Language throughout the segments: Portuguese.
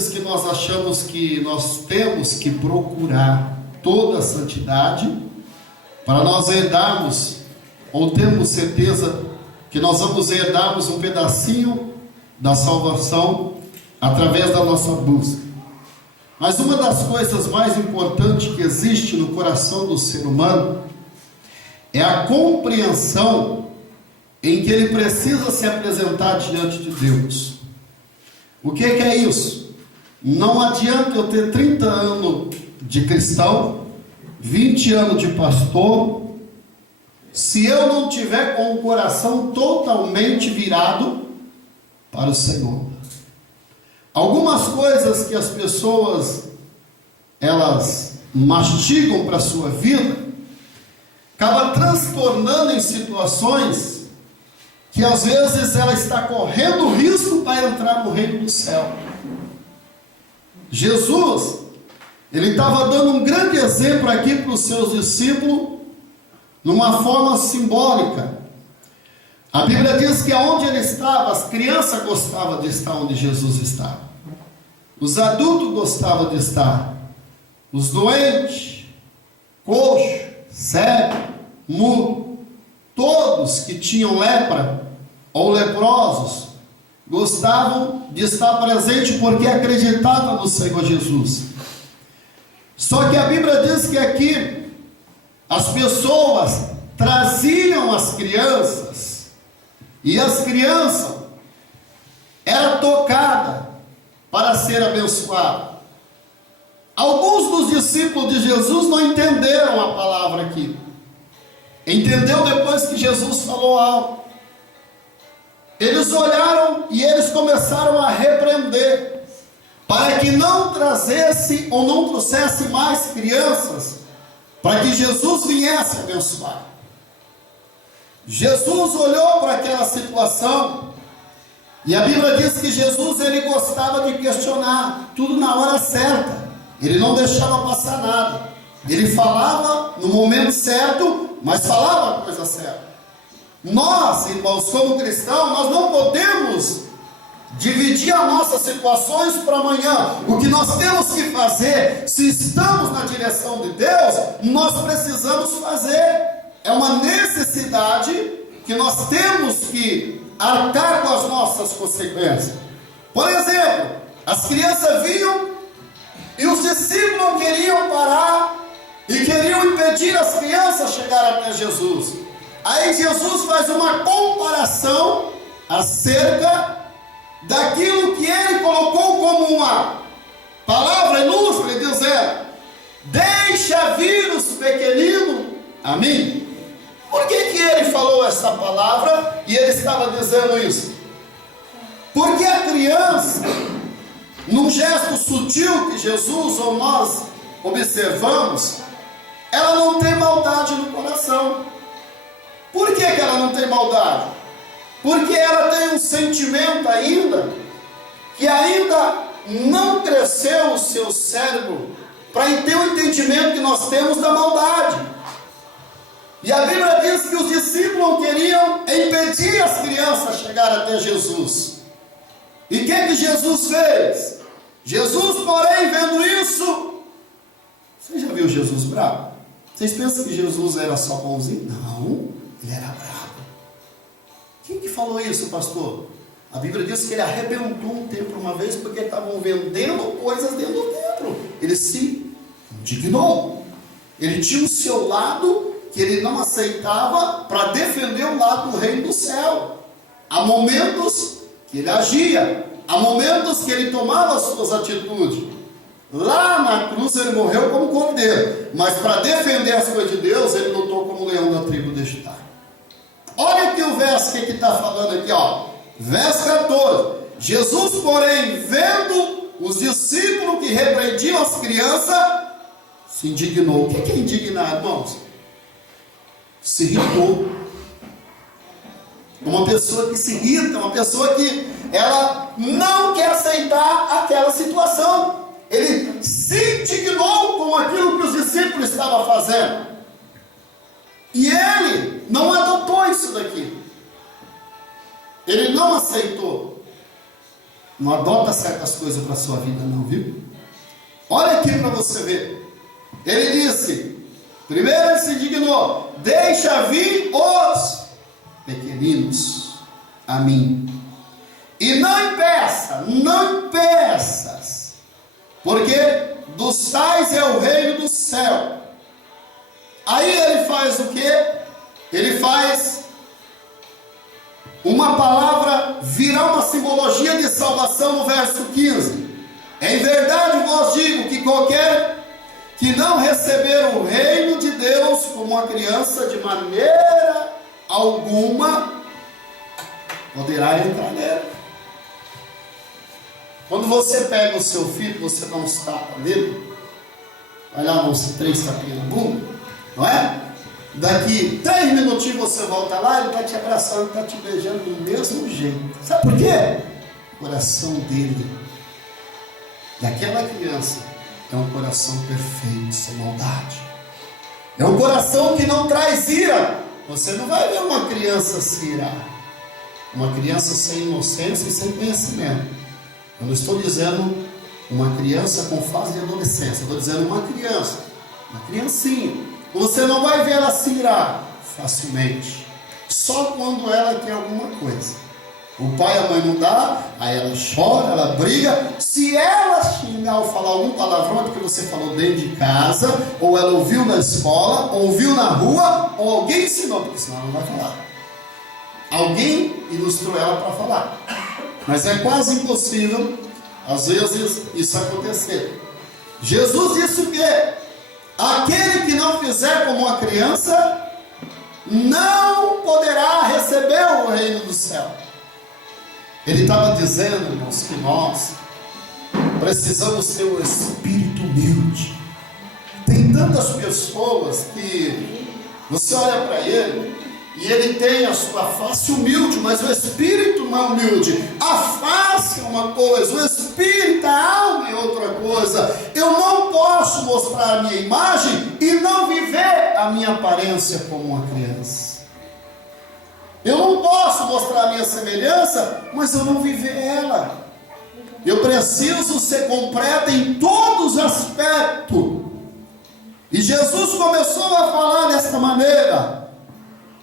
vezes que nós achamos que nós temos que procurar toda a santidade para nós herdarmos, ou temos certeza que nós vamos herdarmos um pedacinho da salvação através da nossa busca. Mas uma das coisas mais importantes que existe no coração do ser humano é a compreensão em que ele precisa se apresentar diante de Deus. O que é isso? Não adianta eu ter 30 anos de cristão, 20 anos de pastor, se eu não tiver com o coração totalmente virado para o Senhor. Algumas coisas que as pessoas elas mastigam para a sua vida, acaba transtornando em situações que às vezes ela está correndo risco para entrar no reino do céu. Jesus, ele estava dando um grande exemplo aqui para os seus discípulos, numa forma simbólica. A Bíblia diz que aonde ele estava, as crianças gostavam de estar onde Jesus estava. Os adultos gostavam de estar. Os doentes, coxo, cego, mudo, todos que tinham lepra ou leprosos, gostavam de estar presente porque acreditavam no Senhor Jesus. Só que a Bíblia diz que aqui as pessoas traziam as crianças, e as crianças eram tocadas para ser abençoadas. Alguns dos discípulos de Jesus não entenderam a palavra aqui. Entendeu depois que Jesus falou algo. Eles olharam e eles começaram a repreender, para que não trazesse ou não trouxesse mais crianças, para que Jesus viesse abençoar. Jesus olhou para aquela situação, e a Bíblia diz que Jesus, ele gostava de questionar tudo na hora certa. Ele não deixava passar nada. Ele falava no momento certo, mas falava a coisa certa. Nós, irmãos, como cristãos, nós não podemos dividir as nossas situações para amanhã. O que nós temos que fazer, se estamos na direção de Deus, nós precisamos fazer. É uma necessidade que nós temos que arcar com as nossas consequências. Por exemplo, as crianças vinham e os discípulos não queriam parar e queriam impedir as crianças a chegar até Jesus. Aí Jesus faz uma comparação acerca daquilo que ele colocou como uma palavra ilustre, dizendo: deixa vir os pequeninos a mim. Por que ele falou essa palavra e ele estava dizendo isso? Porque a criança, num gesto sutil que Jesus ou nós observamos, ela não tem maldade no coração. Por que ela não tem maldade? Porque ela tem um sentimento ainda, que ainda não cresceu o seu cérebro para ter o entendimento que nós temos da maldade. E a Bíblia diz que os discípulos não queriam impedir as crianças a chegar até Jesus. E o que Jesus fez? Jesus, porém, vendo isso... Você já viu Jesus bravo? Vocês pensam que Jesus era só bonzinho? Não, ele era bravo. Quem que falou isso, pastor? A Bíblia diz que ele arrebentou um templo uma vez porque estavam vendendo coisas dentro do templo. Ele se indignou. Ele tinha o seu lado que ele não aceitava para defender o lado do reino do céu. Há momentos que ele agia, há momentos que ele tomava as suas atitudes. Lá na cruz ele morreu como cordeiro, mas para defender as coisas de Deus, ele lutou como leão da tribo de Judá. Olha aqui o verso que está falando aqui, ó. Verso 14. Jesus, porém, vendo os discípulos que repreendiam as crianças, se indignou. O que é indignar, irmãos? Se irritou. Uma pessoa que se irrita, uma pessoa que ela não quer aceitar aquela situação. Ele se indignou com aquilo que os discípulos estavam fazendo. E ele não adotou isso daqui. Ele não aceitou. Não adota certas coisas para a sua vida não, viu? Olha aqui para você ver. Ele disse, primeiro ele se indignou, deixa vir os pequeninos a mim. E não impeças, porque dos tais é o reino do céu. Aí ele faz o quê? Ele faz uma palavra virar uma simbologia de salvação no verso 15. Em verdade vos digo que qualquer que não receber o reino de Deus como uma criança, de maneira alguma poderá entrar nele. Quando você pega o seu filho, você dá uns tapas nele, vai lá uns 3 tapinhas na bunda, não é? Daqui 3 minutinhos você volta lá, ele está te abraçando, está te beijando do mesmo jeito. Sabe por quê? O coração dele, daquela criança, é um coração perfeito, sem maldade. É um coração que não traz ira. Você não vai ver uma criança se irar. Uma criança sem inocência e sem conhecimento. Eu não estou dizendo uma criança com fase de adolescência. Eu estou dizendo uma criança, uma criancinha. Você não vai ver ela se irar facilmente. Só quando ela quer alguma coisa. O pai e a mãe não dá, aí ela chora, ela briga. Se ela xingar ou falar algum palavrão, é porque você falou dentro de casa, ou ela ouviu na escola, ou ouviu na rua, ou alguém ensinou, porque senão ela não vai falar. Alguém ilustrou ela para falar. Mas é quase impossível, às vezes, isso acontecer. Jesus disse o quê? Aquele que não fizer como uma criança, não poderá receber o reino do céu. Ele estava dizendo, irmãos, que nós precisamos ter um espírito humilde. Tem tantas pessoas que você olha para ele e ele tem a sua face humilde, mas o espírito não é humilde. A face é uma coisa, o espírito, a alma é outra coisa. Eu não posso mostrar a minha imagem e não viver a minha aparência como uma criança. Eu não posso mostrar a minha semelhança, mas eu não viver ela. Eu preciso ser completo em todos os aspectos. E Jesus começou a falar desta maneira: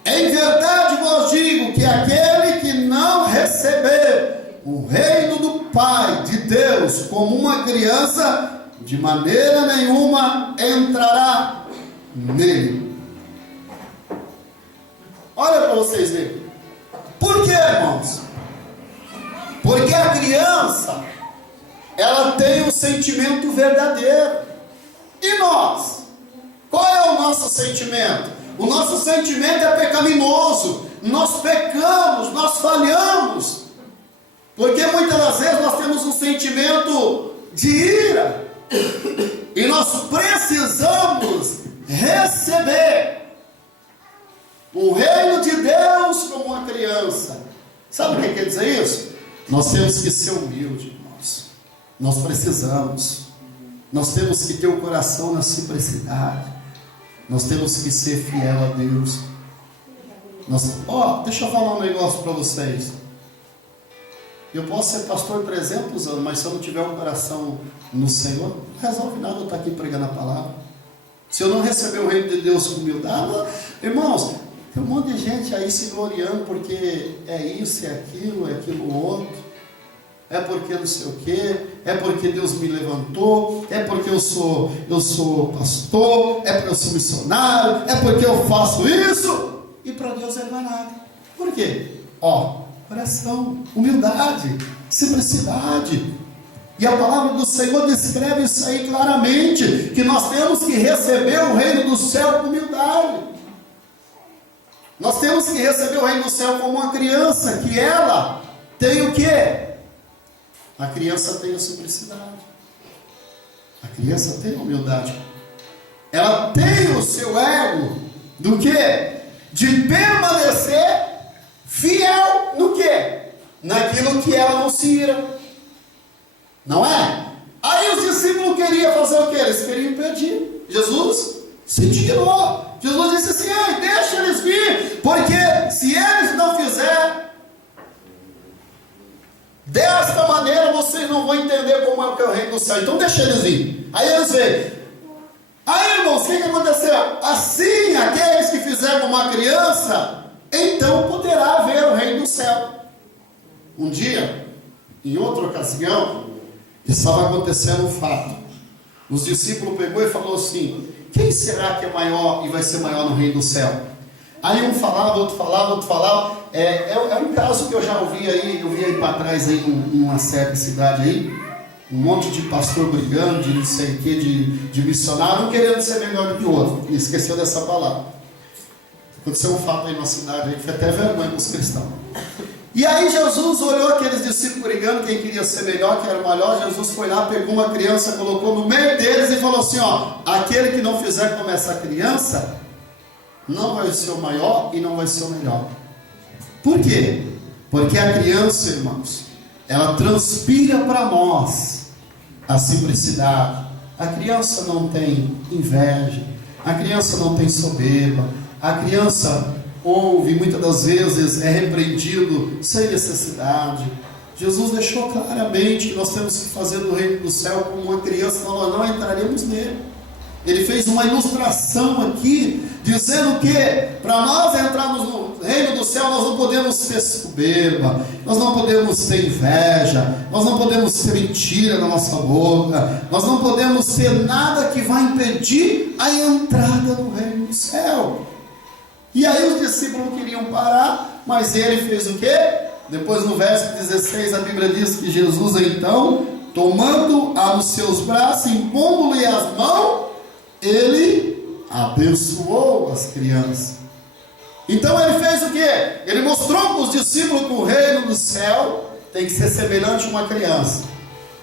em verdade vos digo que aquele que não receber o reino do Pai, de Deus, como uma criança, de maneira nenhuma entrará nele. Olha para vocês verem. Por quê, irmãos? Porque a criança, ela tem um sentimento verdadeiro. E nós? Qual é o nosso sentimento? O nosso sentimento é pecaminoso. Nós pecamos, nós falhamos. Porque muitas das vezes nós temos um sentimento de ira. E nós precisamos receber o reino de Deus como uma criança. Sabe o que quer dizer isso? Nós temos que ser humildes, irmãos. Nós precisamos. Nós temos que ter o coração na simplicidade. Nós temos que ser fiel a Deus. Deixa eu falar um negócio para vocês. Eu posso ser pastor 300 anos, mas se eu não tiver o coração no Senhor, não resolve nada eu estar aqui pregando a palavra. Se eu não receber o reino de Deus com humildade, irmãos, tem um monte de gente aí se gloriando porque é isso, é aquilo outro, é porque não sei o que, é porque Deus me levantou, é porque eu sou pastor, é porque eu sou missionário, é porque eu faço isso, e para Deus ele não é nada. Por quê? Coração, humildade, simplicidade. E a palavra do Senhor descreve isso aí claramente, que nós temos que receber o reino do céu com humildade. Nós temos que receber o reino do céu como uma criança, que ela tem o quê? A criança tem a simplicidade. A criança tem a humildade. Ela tem o seu ego do quê? De permanecer fiel no quê? Naquilo que ela não se ira. Não é? Aí os discípulos queriam fazer o quê? Eles queriam impedir. Jesus se indignou. Jesus disse assim: deixa eles vir, porque se eles não fizerem desta maneira, como é que é o reino do céu, então deixa eles ir. Aí eles veem. Aí, irmãos, o que aconteceu? Assim, aqueles que fizeram uma criança, então poderá ver o reino do céu. Um dia, em outra ocasião, estava acontecendo um fato. Os discípulos pegou e falou assim: quem será que é maior e vai ser maior no reino do céu? Aí um falava, outro falava, outro falava. É um caso que eu já ouvi aí, eu vi aí para trás aí numa certa cidade aí, um monte de pastor brigando, de não sei o que, de missionário, um querendo ser melhor do que o outro. E esqueceu dessa palavra. Aconteceu um fato aí na cidade aí que foi até vergonha dos cristãos. E aí Jesus olhou aqueles discípulos brigando, quem queria ser melhor, quem era o maior. Jesus foi lá, pegou uma criança, colocou no meio deles e falou assim: ó, aquele que não fizer como essa criança, não vai ser o maior e não vai ser o melhor. Por quê? Porque a criança, irmãos, ela transpira para nós a simplicidade. A criança não tem inveja, a criança não tem soberba, a criança ouve, muitas das vezes é repreendido sem necessidade. Jesus deixou claramente que nós temos que fazer do reino do céu como uma criança, nós não entraremos nele. Ele fez uma ilustração aqui, dizendo que para nós entrarmos no reino do céu, nós não podemos ter soberba, nós não podemos ter inveja, nós não podemos ter mentira na nossa boca, nós não podemos ter nada que vai impedir a entrada no reino do céu. E aí os discípulos queriam parar, mas ele fez o quê? Depois no verso 16 a Bíblia diz que Jesus então, tomando-a nos seus braços, impondo-lhe as mãos, ele abençoou as crianças. Então ele fez o quê? Ele mostrou para os discípulos que o reino do céu tem que ser semelhante a uma criança.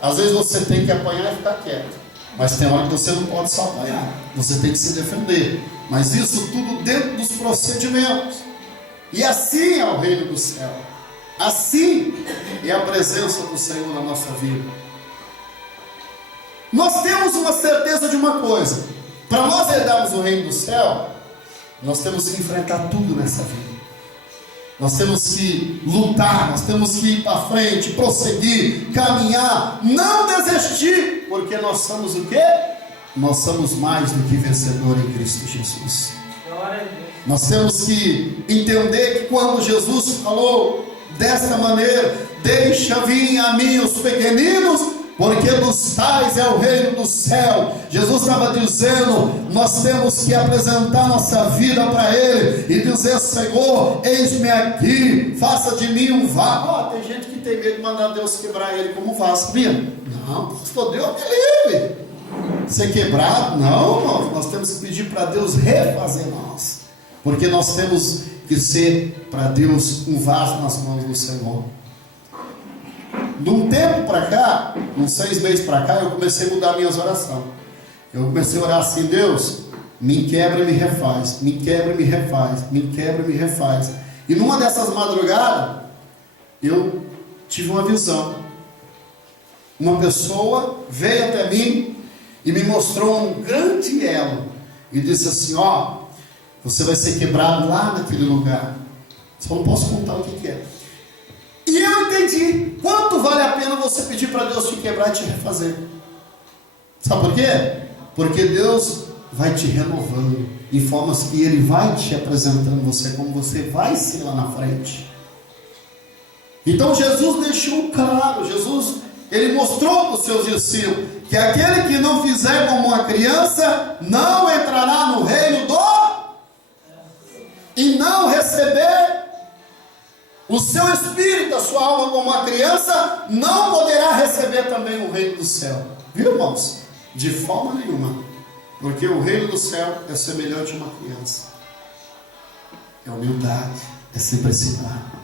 Às vezes você tem que apanhar e ficar quieto, mas tem hora que você não pode só apanhar, você tem que se defender. Mas isso tudo dentro dos procedimentos. E assim é o reino do céu, assim é a presença do Senhor na nossa vida. Nós temos uma certeza de uma coisa: para nós herdarmos o reino do céu, nós temos que enfrentar tudo nessa vida. Nós temos que lutar, nós temos que ir para frente, prosseguir, caminhar, não desistir, porque nós somos o quê? Nós somos mais do que vencedor em Cristo Jesus. Nós temos que entender que quando Jesus falou desta maneira: deixa vir a mim os pequeninos, porque dos tais é o reino do céu. Jesus estava dizendo: nós temos que apresentar nossa vida para Ele e dizer: Senhor, eis-me aqui, faça de mim um vaso. Tem gente que tem medo de mandar Deus quebrar ele como vaso, sabia? Não, pastor, Deus me livre. Ser quebrado? Não, irmão. Nós temos que pedir para Deus refazer nós, porque nós temos que ser para Deus um vaso nas mãos do Senhor. De um tempo para cá, uns 6 meses para cá, eu comecei a mudar minhas orações. Eu comecei a orar assim: Deus, me quebra e me refaz, me quebra e me refaz, me quebra e me refaz. E numa dessas madrugadas, eu tive uma visão. Uma pessoa veio até mim e me mostrou um grande elo e disse assim: ó, você vai ser quebrado lá naquele lugar. Só não posso contar o que é. E eu entendi quanto vale a pena você pedir para Deus te quebrar e te refazer. Sabe por quê? Porque Deus vai te renovando em formas que Ele vai te apresentando você como você vai ser lá na frente. Então Jesus deixou claro, Ele mostrou para os seus discípulos que aquele que não fizer como uma criança não entrará no reino e não receber o seu espírito, a sua alma como uma criança, não poderá receber também o reino do céu. Viu, irmãos? De forma nenhuma. Porque o reino do céu é semelhante a uma criança. É humildade, é simplicidade.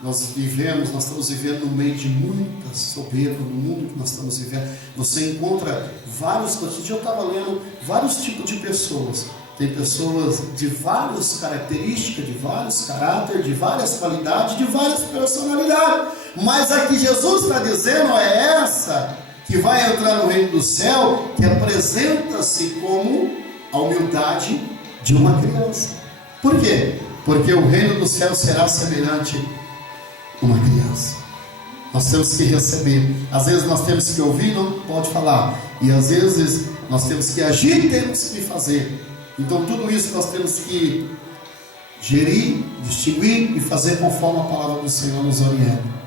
Nós estamos vivendo no meio de muita soberba, no mundo que nós estamos vivendo. Você encontra vários, outro dia eu estava lendo vários tipos de pessoas. Tem pessoas de várias características, de vários caráteres, de várias qualidades, de várias personalidades. Mas a que Jesus está dizendo é essa que vai entrar no reino do céu, que apresenta-se como a humildade de uma criança. Por quê? Porque o reino do céu será semelhante a uma criança. Nós temos que receber. Às vezes nós temos que ouvir, não pode falar. E às vezes nós temos que agir, temos que fazer. Então tudo isso nós temos que gerir, distinguir e fazer conforme a palavra do Senhor nos orienta.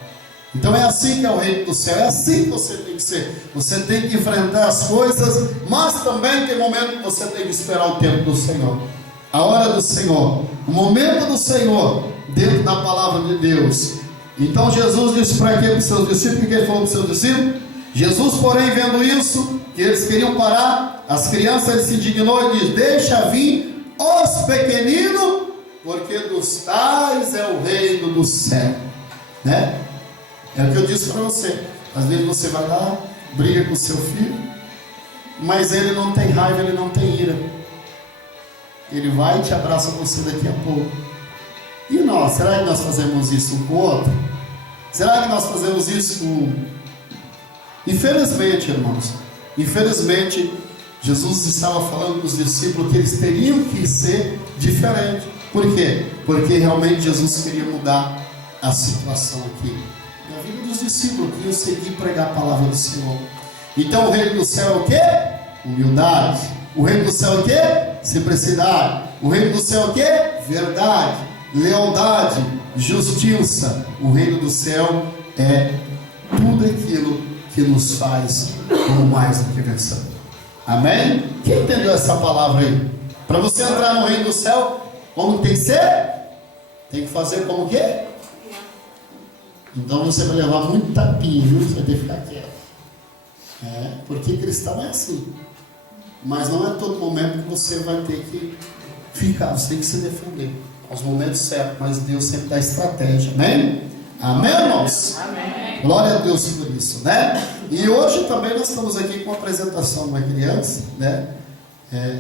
Então é assim que é o reino do céu, é assim que você tem que ser. Você tem que enfrentar as coisas, mas também tem momento que você tem que esperar o tempo do Senhor, a hora do Senhor, o momento do Senhor, dentro da palavra de Deus. Então Jesus disse para quê? Para os seus discípulos. O que ele falou para os seus discípulos? Jesus, porém, vendo isso, que eles queriam parar, as crianças, ele se indignou e disse: deixa vir os pequeninos, porque dos tais é o reino do céu, né? É o que eu disse para você. Às vezes você vai lá, briga com o seu filho, mas ele não tem raiva, ele não tem ira. Ele vai e te abraça você daqui a pouco. E nós, será que nós fazemos isso um com o outro? Será que nós fazemos isso com... Infelizmente, irmãos, infelizmente, Jesus estava falando para os discípulos que eles teriam que ser diferentes. Por quê? Porque realmente Jesus queria mudar a situação aqui. Na vida dos discípulos, que iam seguir e pregar a palavra do Senhor. Então o reino do céu é o quê? Humildade. O reino do céu é o quê? Simplicidade. O reino do céu é o quê? Verdade, lealdade, justiça. O reino do céu é tudo aquilo que nos faz como mais do que vencedor. Amém? Quem entendeu essa palavra aí? Para você entrar no reino do céu, como tem que ser? Tem que fazer como que? Então você vai levar muito tapinha, viu? Você vai ter que ficar quieto. Porque cristão é assim. Mas não é todo momento que você vai ter que ficar, você tem que se defender aos momentos certos, mas Deus sempre dá estratégia. Amém? Amém, irmãos? Amém. Glória a Deus por isso, né? E hoje também nós estamos aqui com a apresentação de uma criança, né?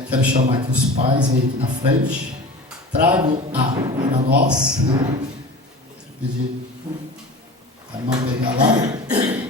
Quero chamar aqui os pais aí aqui na frente. Trago a nós, né? Pedir a irmã pegar lá.